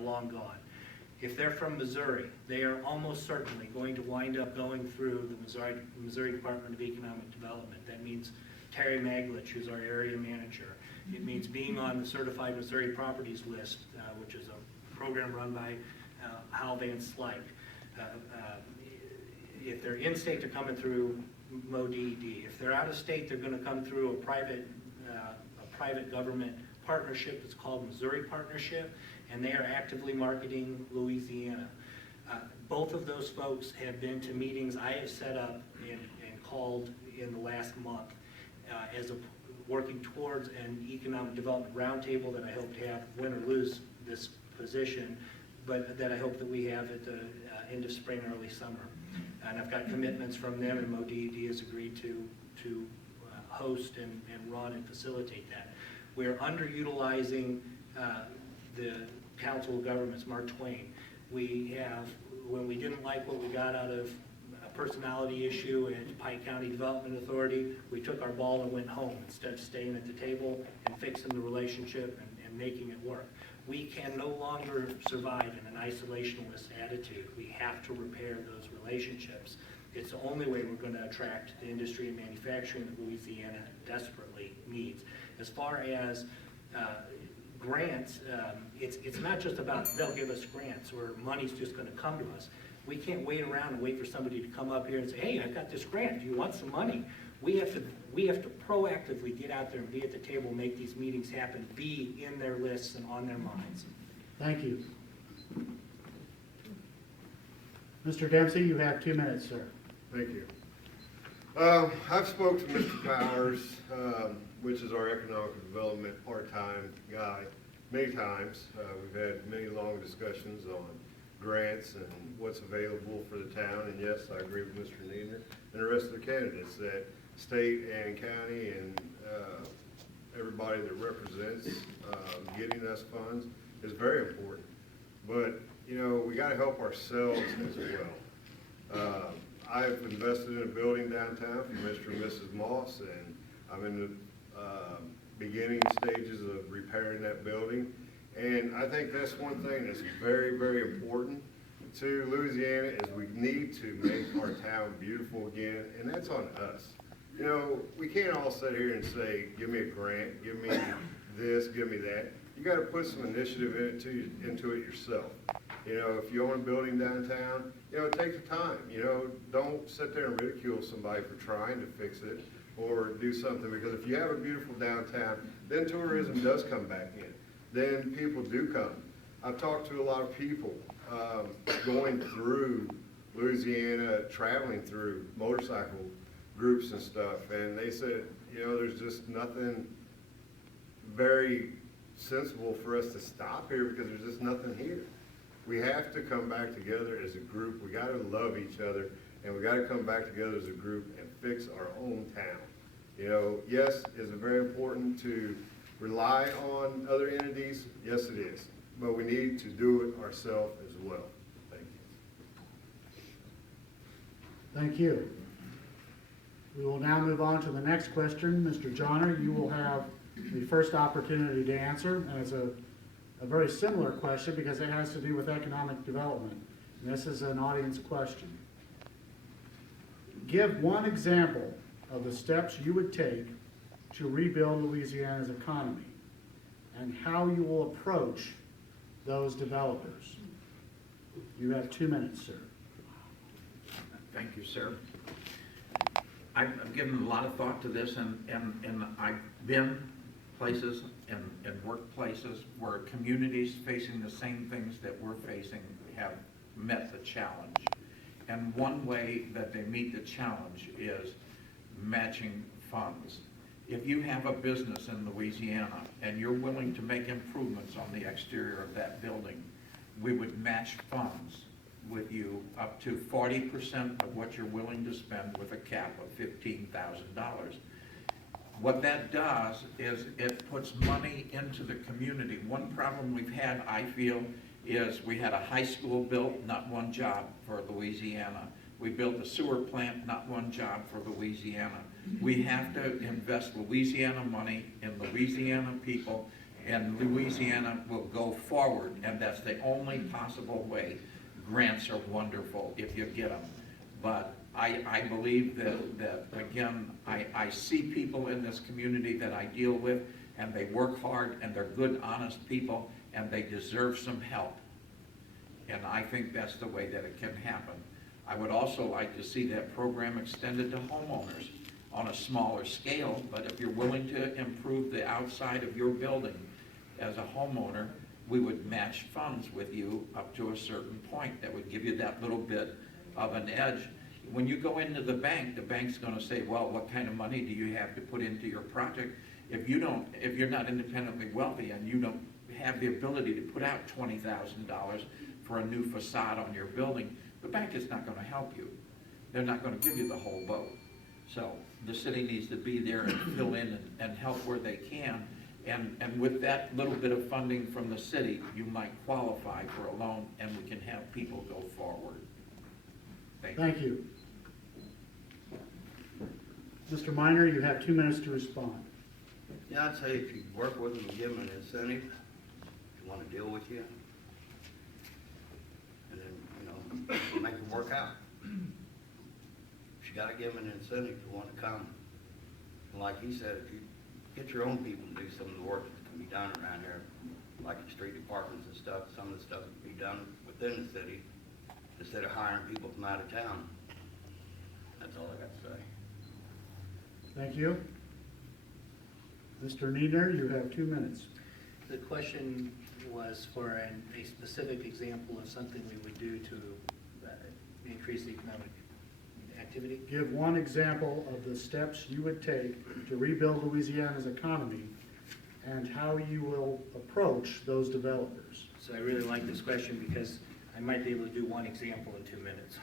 are long gone. If they're from Missouri, they are almost certainly going to wind up going through the Missouri Department of Economic Development. That means Terry Maglich, who's our area manager. It means being on the Certified Missouri Properties List, which is a program run by Hal Van Slyke. If they're in-state, they're coming through MoDED. If they're out of state, they're going to come through a private government partnership. It's called Missouri Partnership, and they are actively marketing Louisiana. Both of those folks have been to meetings I have set up and called in the last month as working towards an economic development roundtable that I hope to have, win or lose this position, but that I hope that we have at the end of spring, early summer. And I've got commitments from them, and MoDED has agreed to host and run and facilitate that. We're underutilizing the Council of Governments, Mark Twain. We have, when we didn't like what we got out of a personality issue at Pike County Development Authority, we took our ball and went home instead of staying at the table and fixing the relationship and making it work. We can no longer survive in an isolationist attitude. We have to repair those relationships. It's the only way we're going to attract the industry and manufacturing that Louisiana desperately needs. As far as grants, it's not just about they'll give us grants or money's just going to come to us. We can't wait around and wait for somebody to come up here and say, hey, I've got this grant, do you want some money? We have to proactively get out there and be at the table, make these meetings happen, be in their lists and on their minds. Thank you. Mr. Dempsey, you have 2 minutes, sir. Thank you. I've spoke to Mr. Powers, which is our economic development part-time guy, many times. We've had many long discussions on grants and what's available for the town. And yes, I agree with Mr. Nieder and the rest of the candidates that state and county and everybody that represents getting us funds is very important. But, you know, we got to help ourselves as well. I've invested in a building downtown for Mr. and Mrs. Moss, and I'm in the beginning stages of repairing that building. And I think that's one thing that's very, very important to Louisiana is we need to make our town beautiful again, and that's on us. You know, we can't all sit here and say, give me a grant, give me this, give me that. You got to put some initiative into it yourself. You know, if you own a building downtown, you know, take the time. You know, don't sit there and ridicule somebody for trying to fix it or do something, because if you have a beautiful downtown, then tourism does come back in. Then people do come. I've talked to a lot of people going through Louisiana, traveling through motorcycle groups and stuff, and they said, you know, there's just nothing very sensible for us to stop here because there's just nothing here. We have to come back together as a group. We got to love each other, and we got to come back together as a group and fix our own town. You know, yes, is it very important to rely on other entities? Yes, it is. But we need to do it ourselves as well. Thank you. Thank you. We will now move on to the next question. Mr. Johnner, you will have the first opportunity to answer, and it's a very similar question because it has to do with economic development. And this is an audience question. Give one example of the steps you would take to rebuild Louisiana's economy and how you will approach those developers. You have 2 minutes, sir. Thank you, sir. I've given a lot of thought to this, and I've been places and workplaces where communities facing the same things that we're facing have met the challenge. And one way that they meet the challenge is matching funds. If you have a business in Louisiana and you're willing to make improvements on the exterior of that building, we would match funds with you up to 40% of what you're willing to spend with a cap of $15,000. What that does is it puts money into the community. One problem we've had, I feel, is we had a high school built, not one job for Louisiana. We built a sewer plant, not one job for Louisiana. We have to invest Louisiana money in Louisiana people and Louisiana will go forward, and that's the only possible way. Grants are wonderful if you get them, but I believe that again, I see people in this community that I deal with, and they work hard, and they're good, honest people, and they deserve some help. And I think that's the way that it can happen. I would also like to see that program extended to homeowners on a smaller scale, but if you're willing to improve the outside of your building as a homeowner, we would match funds with you up to a certain point. That would give you that little bit of an edge. When you go into the bank's gonna say, well, what kind of money do you have to put into your project? If you're not independently wealthy and you don't have the ability to put out $20,000 for a new facade on your building, the bank is not gonna help you. They're not gonna give you the whole boat. So the city needs to be there and fill in and help where they can. And with that little bit of funding from the city, you might qualify for a loan, and we can have people go forward. Thank you. Mr. Minor, you have 2 minutes to respond. Yeah, I'd say if you work with them and give them an incentive, if you want to deal with you, and then, make it work out. But you gotta give them an incentive to want to come. And like he said, if you get your own people to do some of the work that can be done around here, like the street departments and stuff, some of the stuff can be done within the city, instead of hiring people from out of town. That's all I got to say. Thank you. Mr. Nieder, you have 2 minutes. The question was for a specific example of something we would do to increase the economic activity. Give one example of the steps you would take to rebuild Louisiana's economy and how you will approach those developers. So I really like this question because I might be able to do one example in 2 minutes.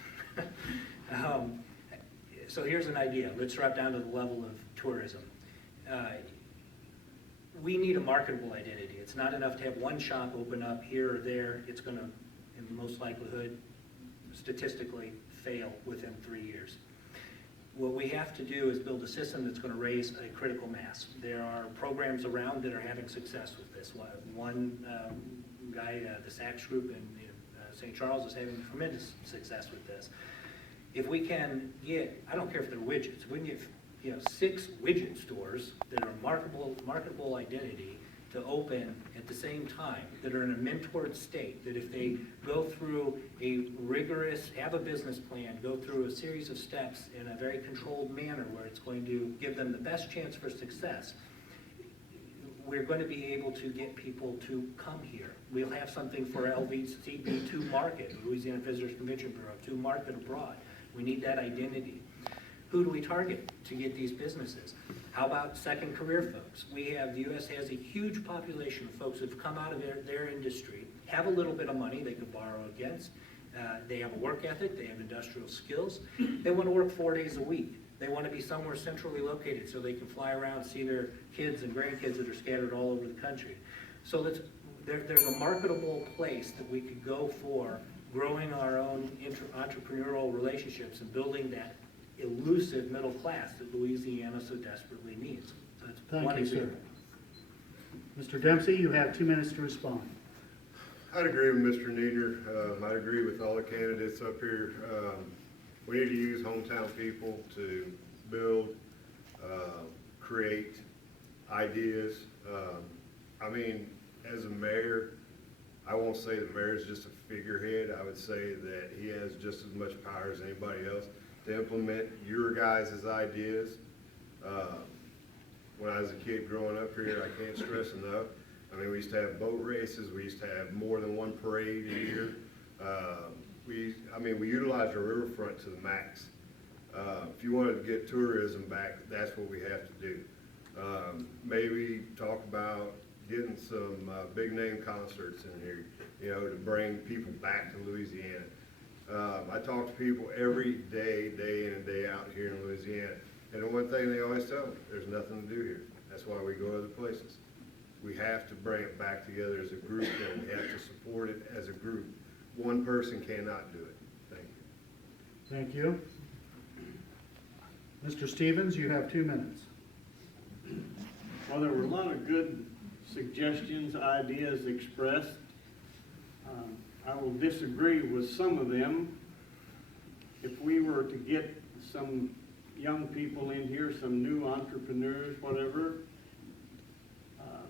So here's an idea. Let's drop down to the level of tourism. We need a marketable identity. It's not enough to have one shop open up here or there. It's going to, in most likelihood, statistically fail within 3 years. What we have to do is build a system that's going to raise a critical mass. There are programs around that are having success with this. One guy, the Sachs Group in St. Charles, is having tremendous success with this. If we can get, I don't care if they're widgets, if we can get 6 widget stores that are marketable identity to open at the same time, that are in a mentored state, that if they go through a rigorous, have a business plan, go through a series of steps in a very controlled manner where it's going to give them the best chance for success, we're going to be able to get people to come here. We'll have something for LVCB to market, Louisiana Visitors Convention Bureau, to market abroad. We need that identity. Who do we target to get these businesses? How about second career folks? The U.S. has a huge population of folks who've come out of their industry, have a little bit of money they could borrow against. They have a work ethic, they have industrial skills. They want to work 4 days a week. They want to be somewhere centrally located so they can fly around, see their kids and grandkids that are scattered all over the country. So there's a marketable place that we could go for growing our own entrepreneurial relationships and building that elusive middle class that Louisiana so desperately needs. So that's one Thank you, sir. example. Mr. Dempsey, you have 2 minutes to respond. I'd agree with Mr. Nieder. I'd agree with all the candidates up here. We need to use hometown people to build, create ideas. As a mayor, I won't say the mayor is just a figurehead. I would say that he has just as much power as anybody else to implement your guys' ideas. When I was a kid growing up here, I can't stress enough. We used to have boat races. We used to have more than one parade a year. We utilized our riverfront to the max. If you wanted to get tourism back, that's what we have to do. Maybe talk about getting some big name concerts in here, to bring people back to Louisiana. I talk to people every day, day in and day out here in Louisiana, and the one thing they always tell me, there's nothing to do here. That's why we go other places. We have to bring it back together as a group, and we have to support it as a group. One person cannot do it. Thank you. Thank you. Mr. Stevens, you have 2 minutes. Well, there were a lot of good suggestions, ideas expressed. I will disagree with some of them. If we were to get some young people in here, some new entrepreneurs, whatever,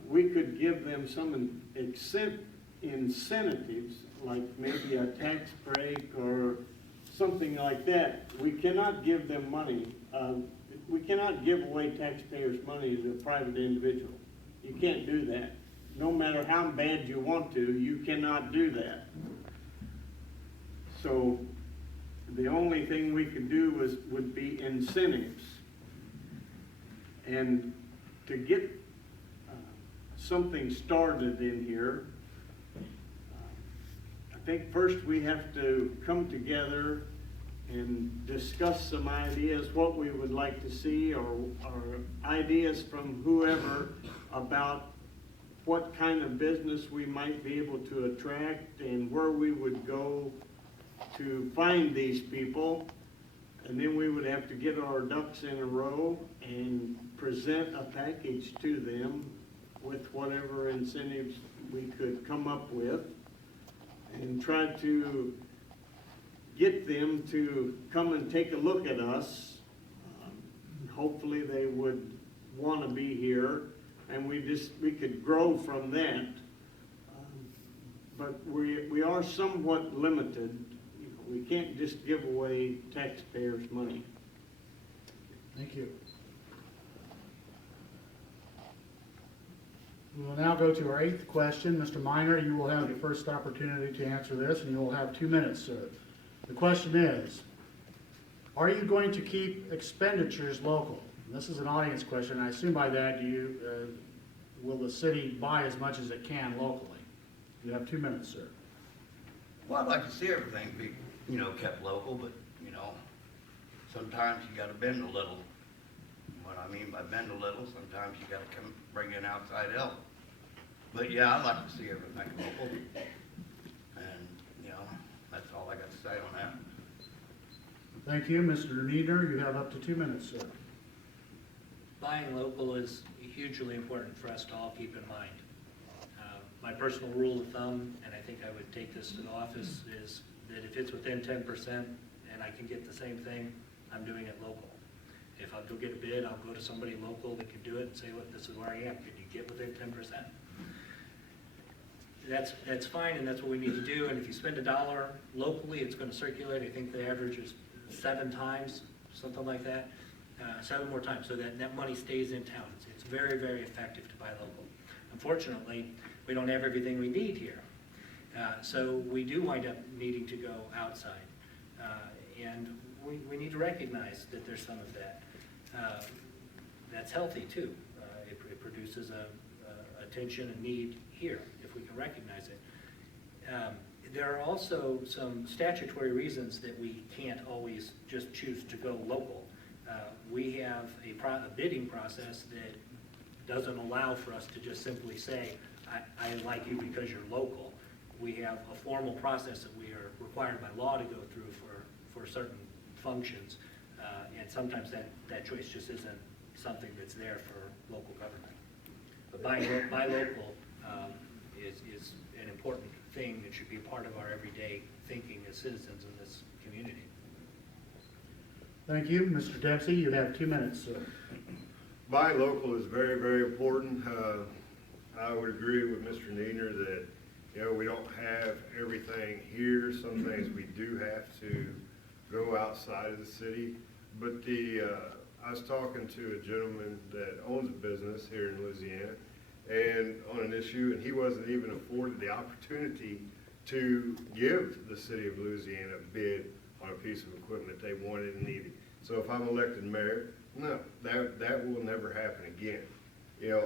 we could give them some incentives, like maybe a tax break or something like that. We cannot give them money. We cannot give away taxpayers' money to a private individual. You can't do that. No matter how bad you want to, you cannot do that. So the only thing we could do would be incentives. And to get something started in here, I think first we have to come together and discuss some ideas, what we would like to see, or ideas from whoever about what kind of business we might be able to attract and where we would go to find these people. And then we would have to get our ducks in a row and present a package to them with whatever incentives we could come up with, and try to get them to come and take a look at us. Hopefully they would want to be here, and we could grow from that. But we are somewhat limited. You know, we can't just give away taxpayers' money. Thank you. We will now go to our 8th question. Mr. Minor, you will have the first opportunity to answer this, and you will have 2 minutes, sir. The question is, are you going to keep expenditures local? And this is an audience question. I assume by that will the city buy as much as it can locally? You have 2 minutes, sir. Well, I'd like to see everything be, kept local, but, sometimes you gotta bend a little. What I mean by bend a little, sometimes you gotta bring in outside help. But yeah, I'd like to see everything local. And, that's all I got to say on that. Thank you. Mr. Nieder, you have up to 2 minutes, sir. Buying local is hugely important for us to all keep in mind. My personal rule of thumb, and I think I would take this to the office, is that if it's within 10% and I can get the same thing, I'm doing it local. If I'll go get a bid, I'll go to somebody local that can do it and say, look, this is where I am. Can you get within 10%? That's fine, and that's what we need to do. And if you spend $1 locally, it's going to circulate. I think the average is 7 times, something like that, 7 more times, so that money stays in town. It's very, very effective to buy local. Unfortunately, we don't have everything we need here, so we do wind up needing to go outside, and we need to recognize that there's some of that. That's healthy too. It produces attention and need here, if we can recognize it. There are also some statutory reasons that we can't always just choose to go local. We have a bidding process that doesn't allow for us to just simply say, I like you because you're local. We have a formal process that we are required by law to go through for certain functions, and sometimes that choice just isn't something that's there for local government. But buy local is an important thing that should be part of our everyday thinking as citizens in this community. Thank you. Mr. Dempsey, you have 2 minutes, sir. Buy local is very, very important. I would agree with Mr. Neener that, we don't have everything here. Some things we do have to go outside of the city. But I was talking to a gentleman that owns a business here in Louisiana, and on an issue, and he wasn't even afforded the opportunity to give the city of Louisiana a bid on a piece of equipment they wanted and needed. So if I'm elected mayor, no, that will never happen again.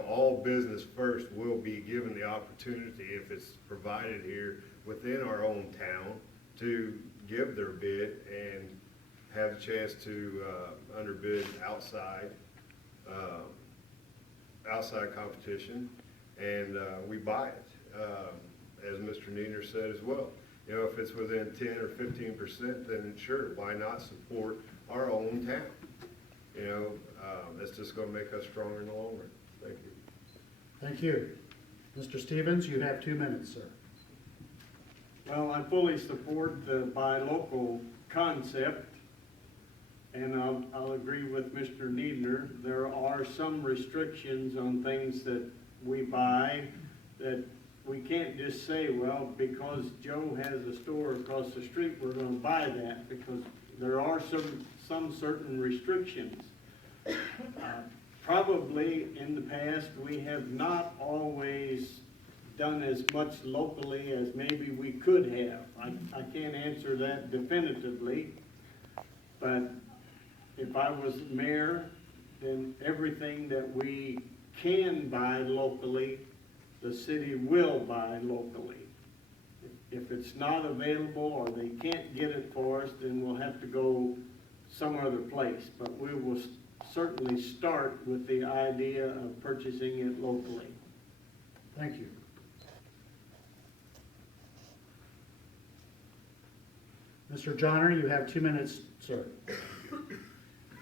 All business first will be given the opportunity, if it's provided here within our own town, to give their bid and have the chance to underbid outside competition, and we buy it. As Mr. Neener said as well, if it's within 10 or 15%, then sure, why not support our own town? That's just going to make us stronger in the long run. Thank you. Thank you. Mr. Stevens, you have 2 minutes, sir. Well, I fully support the buy local concept, and I'll agree with Mr. Needler. There are some restrictions on things that we buy that we can't just say, well, because Joe has a store across the street, we're gonna buy that, because there are some certain restrictions. Probably in the past, we have not always done as much locally as maybe we could have. I can't answer that definitively, but if I was mayor, then everything that we can buy locally, the city will buy locally. If it's not available or they can't get it for us, then we'll have to go some other place. But we will certainly start with the idea of purchasing it locally. Thank you. Mr. Johnner, you have 2 minutes, sir.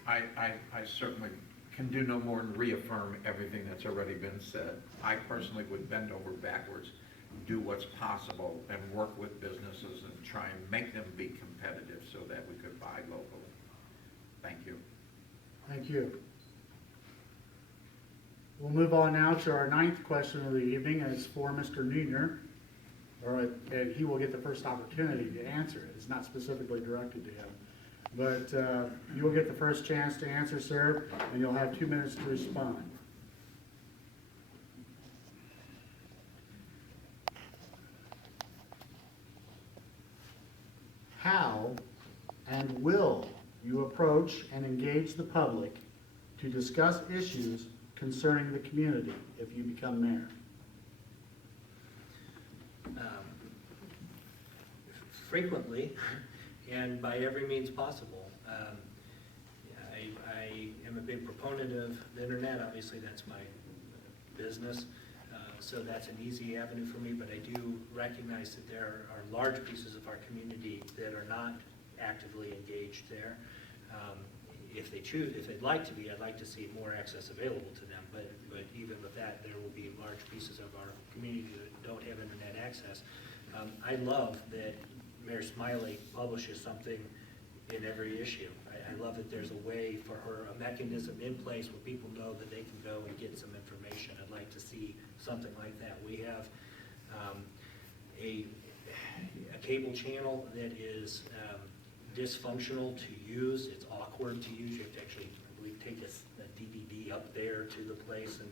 I certainly can do no more than reaffirm everything that's already been said. I personally would bend over backwards, do what's possible, and work with businesses and try and make them be competitive so that we could buy locally. Thank you. Thank you. We'll move on now to our 9th question of the evening, and it's for Mr. Needner. And he will get the first opportunity to answer it. It's not specifically directed to him. But you will get the first chance to answer, sir, and you'll have 2 minutes to respond. How and will you approach and engage the public to discuss issues concerning the community if you become mayor? Frequently, and by every means possible. I am a big proponent of the internet. Obviously, that's my business, so that's an easy avenue for me, but I do recognize that there are large pieces of our community that are not actively engaged there. If they choose, if they'd like to be, I'd like to see more access available to them, but even with that, there will be large pieces of our community that don't have internet access. I love that Mayor Smiley publishes something in every issue. I love that there's a way for her, a mechanism in place where people know that they can go and get some information. I'd like to see something like that. We have a cable channel that is dysfunctional to use. It's awkward to use. You have to actually, I believe, take a DVD up there to the place, and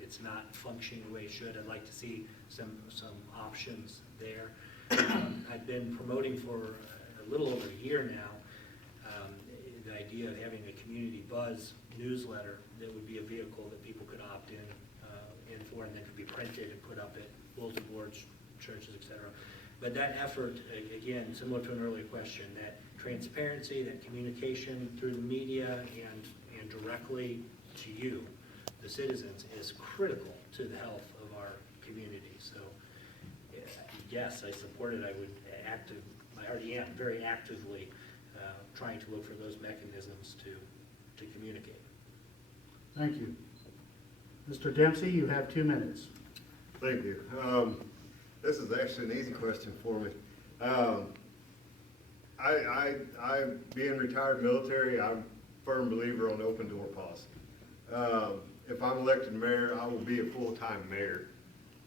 it's not functioning the way it should. I'd like to see some options there. I've been promoting for a little over a year now the idea of having a community buzz newsletter that would be a vehicle that people could opt in for, and then could be printed and put up at bulletin boards, churches, etc. But that effort, again, similar to an earlier question, that transparency, that communication through the media and directly to you, the citizens, is critical to the health of our community. So yes, I support it. I already am very actively trying to look for those mechanisms to communicate. Thank you. Mr. Dempsey, you have 2 minutes. Thank you. This is actually an easy question for me. I being retired military, I'm a firm believer on open door policy. If I'm elected mayor, I will be a full-time mayor.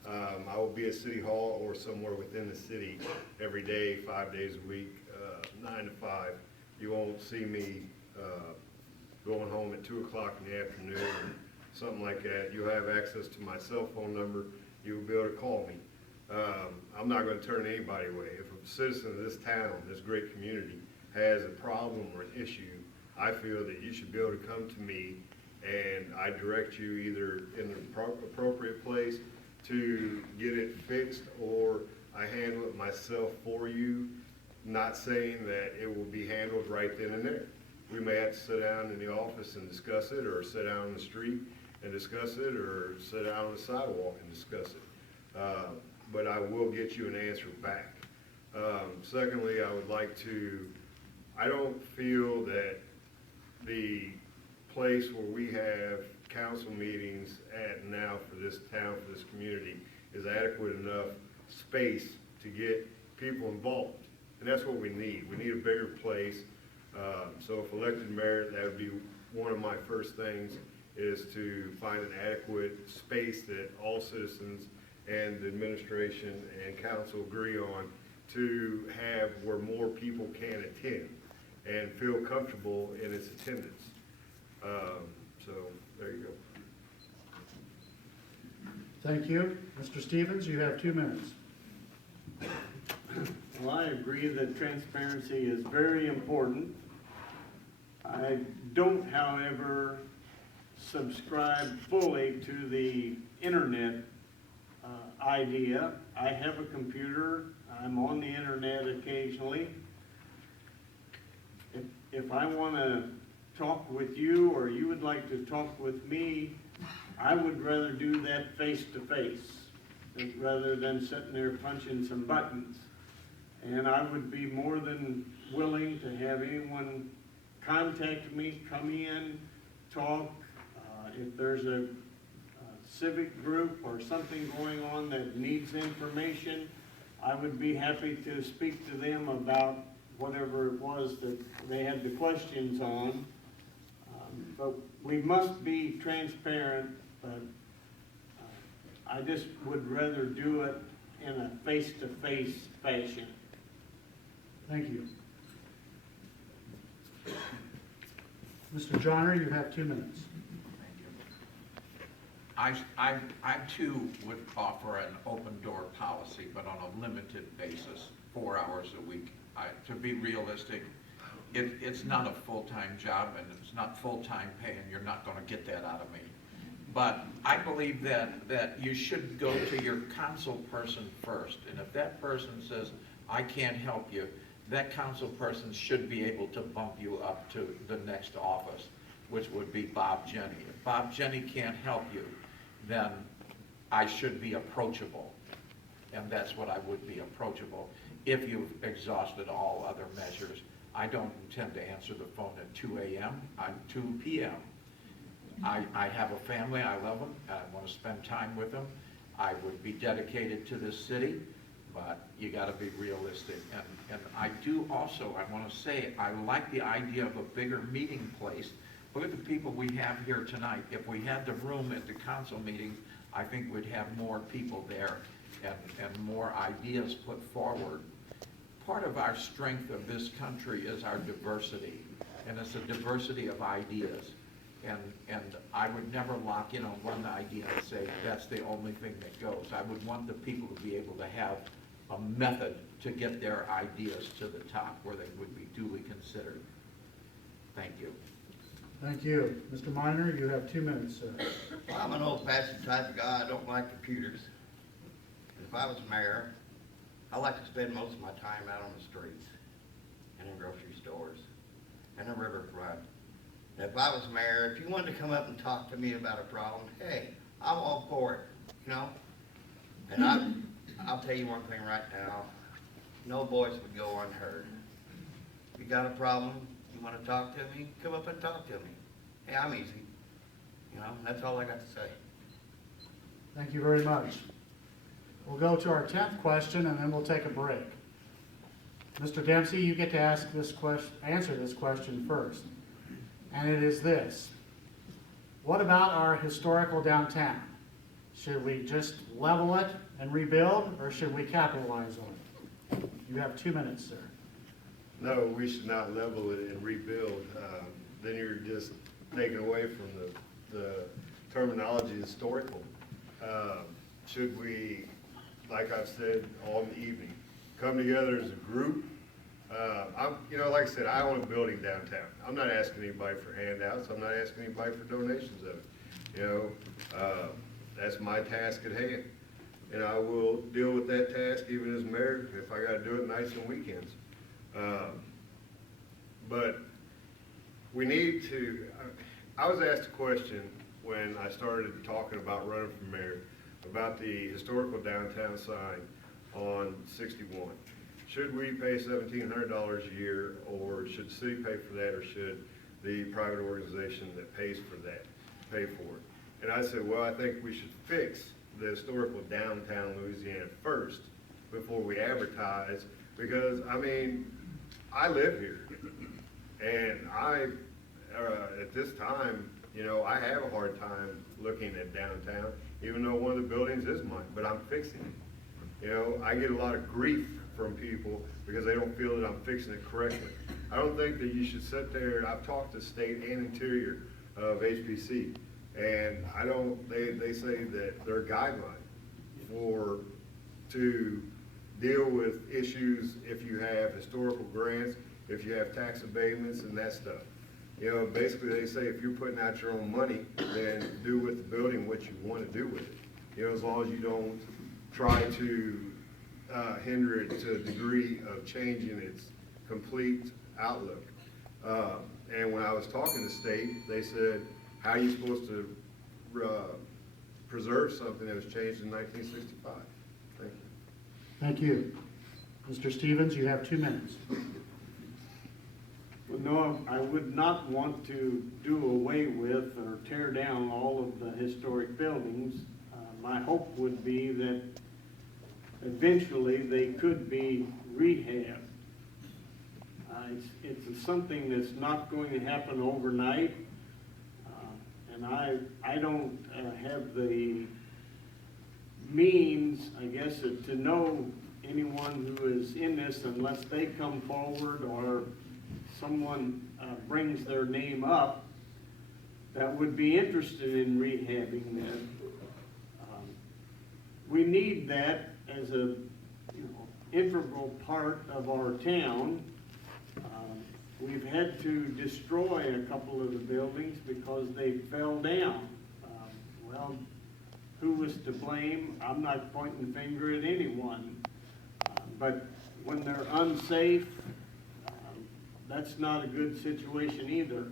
I will be at City Hall or somewhere within the city every day, 5 days a week, 9 to 5. You won't see me going home at 2 o'clock in the afternoon, something like that. You'll have access to my cell phone number. You'll be able to call me. I'm not going to turn anybody away. If a citizen of this town, this great community, has a problem or an issue, I feel that you should be able to come to me and I direct you either in the appropriate place to get it fixed, or I handle it myself for you, not saying that it will be handled right then and there. We may have to sit down in the office and discuss it, or sit down on the street and discuss it, or sit down on the sidewalk and discuss it. But I will get you an answer back. Secondly, I would like to, I don't feel that the place where we have council meetings at now for this town, for this community, is adequate enough space to get people involved. And that's what we need. We need a bigger place. So if elected mayor, that would be one of my first things, is to find an adequate space that all citizens and the administration and council agree on to have where more people can attend and feel comfortable in its attendance. So there you go. Thank you. Mr. Stevens, you have 2 minutes. Well, I agree that transparency is very important. I don't, however, subscribe fully to the internet idea. I have a computer. I'm on the internet occasionally. If I want to talk with you, or you would like to talk with me, I would rather do that face-to-face rather than sitting there punching some buttons. And I would be more than willing to have anyone contact me, come in, talk. If there's a civic group or something going on that needs information, I would be happy to speak to them about whatever it was that they had the questions on. But we must be transparent, but I just would rather do it in a face-to-face fashion. Thank you. Mr. Johnner, you have 2 minutes. I too would offer an open door policy, but on a limited basis, 4 hours a week. To be realistic, it's not a full-time job, and it's not full-time pay, and you're not gonna get that out of me. But I believe that you should go to your council person first, and if that person says, I can't help you, that council person should be able to bump you up to the next office, which would be Bob Jenny. If Bob Jenny can't help you, then I should be approachable. And that's what I would be, approachable. If you've exhausted all other measures, I don't intend to answer the phone at 2 a.m., I'm 2 p.m. I have a family, I love them, I want to spend time with them. I would be dedicated to this city, but you got to be realistic. And I do also, I want to say, I like the idea of a bigger meeting place. Look at the people we have here tonight. If we had the room at the council meeting, I think we'd have more people there and more ideas put forward. Part of our strength of this country is our diversity, and it's a diversity of ideas. And I would never lock in on one idea and say that's the only thing that goes. I would want the people to be able to have a method to get their ideas to the top where they would be duly considered. Thank you. Thank you. Mr. Minor, you have 2 minutes, sir. Well, I'm an old-fashioned type of guy. I don't like computers. If I was mayor, I like to spend most of my time out on the streets and in grocery stores and the riverfront. And if I was mayor, if you wanted to come up and talk to me about a problem, hey, I'm all for it, you know? And I'll tell you one thing right now, no voice would go unheard. If you got a problem, you want to talk to me, come up and talk to me. Hey, I'm easy. You know, that's all I got to say. Thank you very much. We'll go to our 10th question, and then we'll take a break. Mr. Dempsey, you get to ask this answer this question first. And it is this: what about our historical downtown? Should we just level it and rebuild, or should we capitalize on it? You have 2 minutes, sir. No, we should not level it and rebuild. Then you're just taking away from the terminology historical. Should we, like I've said all evening, come together as a group? Like I said, I own a building downtown. I'm not asking anybody for handouts. I'm not asking anybody for donations of it. That's my task at hand. And I will deal with that task even as mayor if I gotta do it nights and weekends. But we need to, I was asked a question when I started talking about running for mayor about the historical downtown sign on 61. Should we pay $1,700 a year, or should the city pay for that, or should the private organization that pays for that? pay for it. And I said, well, I think we should fix the historical downtown Louisiana first before we advertise, because, I mean, I live here. And at this time, you know, I have a hard time looking at downtown, even though one of the buildings is mine, but I'm fixing it. You know, I get a lot of grief from people because they don't feel that I'm fixing it correctly. I don't think that you should sit there, I've talked to state and interior of HPC, and they say that their guideline to deal with issues if you have historical grants, if you have tax abatements and that stuff. You know, basically they say if you're putting out your own money, then do with the building what you want to do with it. You know, as long as you don't try to hinder it to a degree of changing its complete outlook. And when I was talking to state, they said, how are you supposed to preserve something that was changed in 1965? Thank you. Thank you. Mr. Stevens, you have 2 minutes. Well, no, I would not want to do away with or tear down all of the historic buildings. My hope would be that eventually they could be rehabbed. It's something that's not going to happen overnight, and I don't have the means, I guess, to know anyone who is in this unless they come forward or someone brings their name up that would be interested in rehabbing that. We need that as a integral part of our town. We've had to destroy a couple of the buildings because they fell down. Well, who was to blame? I'm not pointing the finger at anyone. But when they're unsafe, that's not a good situation either.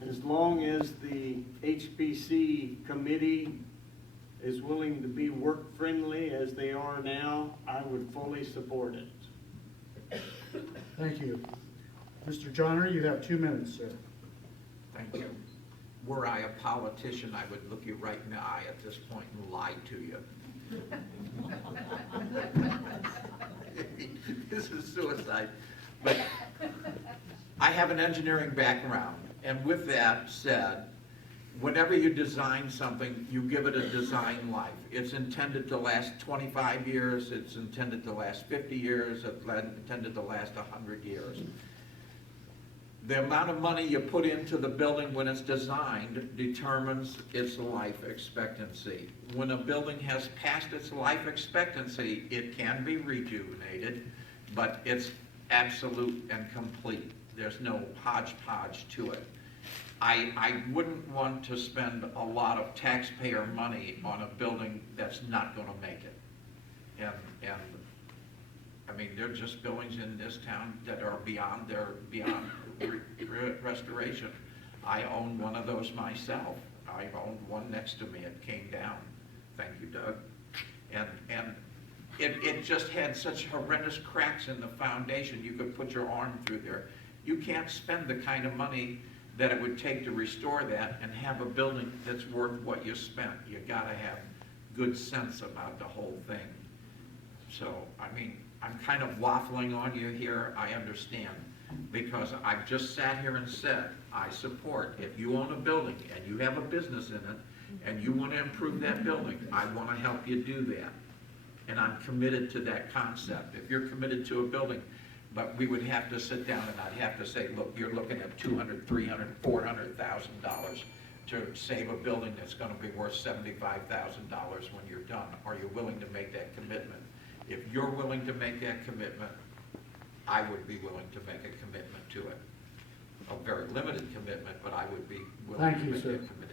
And as long as the HPC committee is willing to be work-friendly as they are now, I would fully support it. Thank you. Mr. Johnner, you have 2 minutes, sir. Thank you. Were I a politician, I would look you right in the eye at this point and lie to you. This is suicide. But I have an engineering background, and with that said, whenever you design something, you give it a design life. It's intended to last 25 years, it's intended to last 50 years, it's intended to last 100 years. The amount of money you put into the building when it's designed determines its life expectancy. When a building has passed its life expectancy, it can be rejuvenated, but it's absolute and complete. There's no hodgepodge to it. I wouldn't want to spend a lot of taxpayer money on a building that's not going to make it. And I mean, there are just buildings in this town that are beyond restoration. I own one of those myself. I owned one next to me. It came down. Thank you, Doug. And it just had such horrendous cracks in the foundation. You could put your arm through there. You can't spend the kind of money that it would take to restore that and have a building that's worth what you spent. You gotta have good sense about the whole thing. So, I mean, I'm kind of waffling on you here, I understand, because I've just sat here and said, I support, if you own a building and you have a business in it, and you want to improve that building, I want to help you do that. And I'm committed to that concept. If you're committed to a building, but we would have to sit down and I'd have to say, look, you're looking at $200,000, $300,000, $400,000 to save a building that's going to be worth $75,000 when you're done. Are you willing to make that commitment? If you're willing to make that commitment, I would be willing to make a commitment to it. A very limited commitment, but I would be willing Thank to you, make sir. that commitment.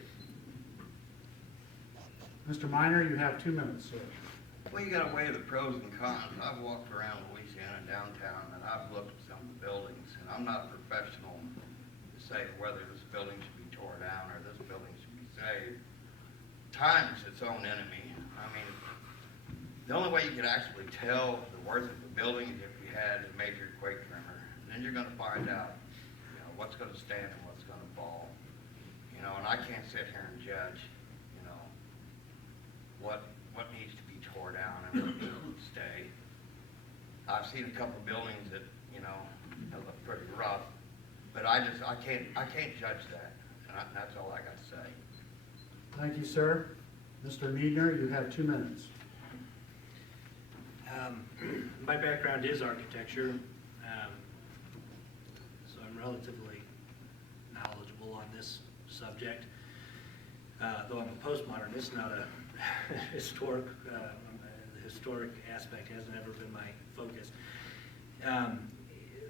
Mr. Minor, you have 2 minutes, sir. Well, you gotta weigh the pros and cons. I've walked around Louisiana downtown and I've looked at some of the buildings, and I'm not a professional to say whether this building should be torn down or this building should be saved. Time's its own enemy. I mean, the only way you could actually tell the worth of the building is if you had a major quake tremor. And then you're gonna find out, what's gonna stand and what's gonna fall. know, and I can't sit here and judge, you know, what needs to be tore down and what needs to stay. I've seen a couple buildings that, you know, that look pretty rough, but I can't judge that, and that's all I got to say. Thank you, sir. Mr. Niedner, you have 2 minutes. My background is architecture, so I'm relatively knowledgeable on this subject. Though I'm a postmodernist, not a historic, the historic aspect hasn't ever been my focus.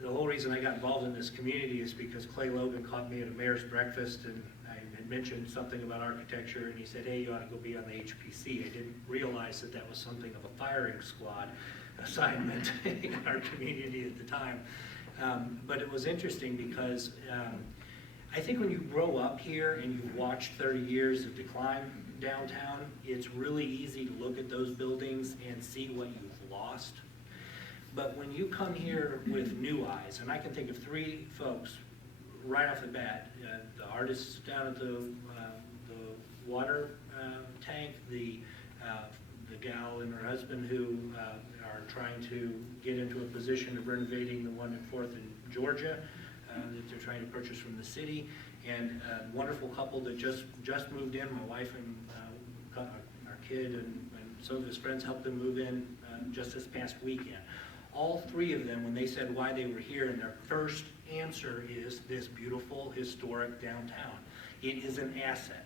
The whole reason I got involved in this community is because Clay Logan caught me at a mayor's breakfast, and I had mentioned something about architecture, and he said, hey, you ought to go be on the HPC. I didn't realize that that was something of a firing squad assignment in our community at the time. But it was interesting because I think when you grow up here and you've watched 30 years of decline downtown, it's really easy to look at those buildings and see what you've lost. But when you come here with new eyes, and I can think of 3 folks right off the bat, the artists down at the water tank, the gal and her husband who are trying to get into a position of renovating the one at 4th and Georgia that they're trying to purchase from the city, and a wonderful couple that just moved in. My wife and our kid and some of his friends helped them move in just this past weekend. All 3 of them, when they said why they were here, and their first answer is this beautiful historic downtown. It is an asset.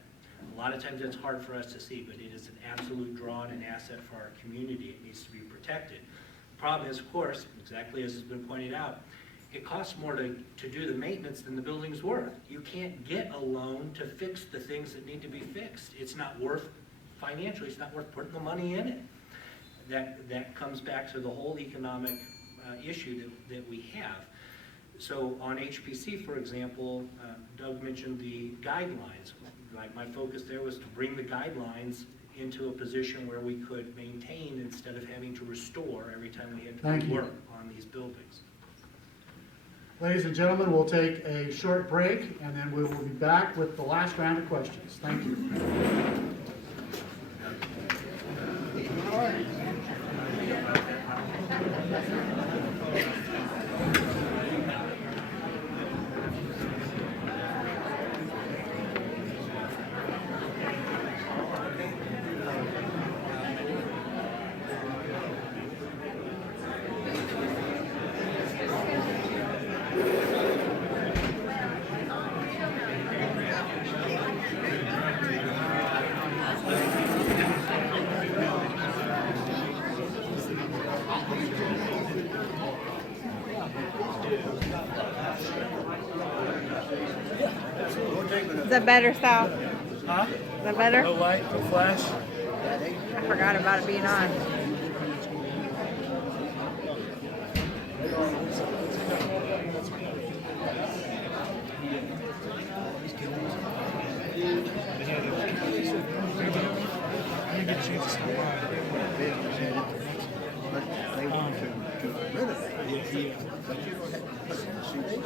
A lot of times it's hard for us to see, but it is an absolute draw and an asset for our community. It needs to be protected. The problem is, of course, exactly as has been pointed out, it costs more to do the maintenance than the building's worth. You can't get a loan to fix the things that need to be fixed. It's not worth, financially, it's not worth putting the money in it. That comes back to the whole economic issue that we have. So on HPC, for example, Doug mentioned the guidelines. Like my focus there was to bring the guidelines into a position where we could maintain instead of having to restore every time we had Thank to you. work on these buildings. Ladies and gentlemen, we'll take a short break, and then we will be back with the last round of questions. Thank you. Is that better, Sal? Huh? Is that better? No light, no flash. I forgot about it being on. They want to renovate. Yeah. But you don't have, see, they